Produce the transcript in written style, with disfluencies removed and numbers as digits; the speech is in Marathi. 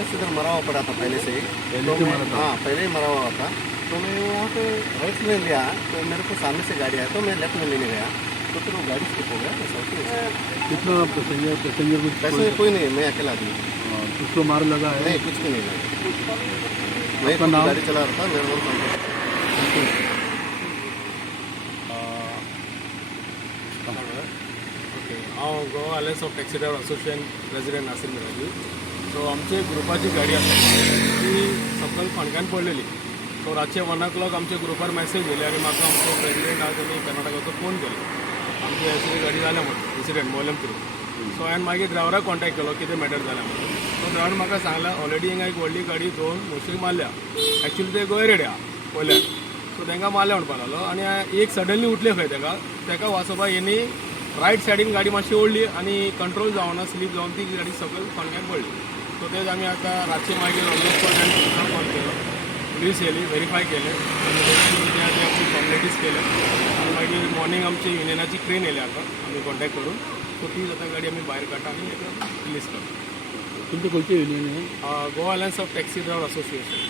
एम्बुलेंस इधर मरा हुआ पड़ा था पहले से ही। पहले से मरा था? हाँ, पहले ही मरा हुआ था। तो मैं वहाँ पे राइट में लिया, तो मेरे को सामने से गाड़ी आया तो मैं लेफ्ट में लेने गया, तो फिर वो गाड़ी स्किप हो गया। कितना पैसेंजर पैसे कोई नहीं, मैं अकेला आदमी। कुछ तो मार लगा है? नहीं, कुछ भी नहीं लगा। मैं आपका खुद नाम? गाड़ी चला रहा था, मेरा नाम संतोष। ओके, हांव Goa alliance of taxi driver association president Nasir Miraji. So आमची ग्रुपाची गाडी आसा ती सकयल फोंडक्यान पडलेली. सो रातचे 1 o'clock आमच्या ग्रुपार मॅसेज येयली आनी म्हाका आमचो प्रेसिडेंट आहा ताणी कर्नाटकाचो फोन केलो आमची अशी गाडी जाल्या म्हणून इन्सिडेंट मोलम थ्रू. सो हांवें मागीर ड्रायव्हराक कॉन्टॅक्ट केलो कितें मॅटर जाल्या म्हणून. सो ड्रायव्हर म्हाका सांगला ऑलरेडी हिंगा एक व्हडली गाडी 2 मुशीक मारल्या. एक्चुअली ते गोयरेडे आहा पयल्यार. सो तांकां मारल्या म्हणपा लागलो आनी एक सडनली उठले खंय ताका वाचोवपा हेणी रायट सायडीन गाडी मातशी ओडली आनी कंट्रोल जावना, स्लीप जावन ती गाडी सकयल फोंडक्यान पडली. सो तेच आमी आतां रातचे मागीर ऑलमोस्ट कॉल केलो, पुलीस येयली, व्हेरीफाय केलें आनी आमची फॉर्मेलिटीज केले आनी मागीर मॉर्निंग आमची युनियनाची ट्रेन येयली आतां आमी कॉन्टॅक्ट करून. सो ती आतां गाडी आमी भायर काडटा आनी रिलीज करता. तुमचं कोणते युनियन आहे? Goa alliance of taxi driver association.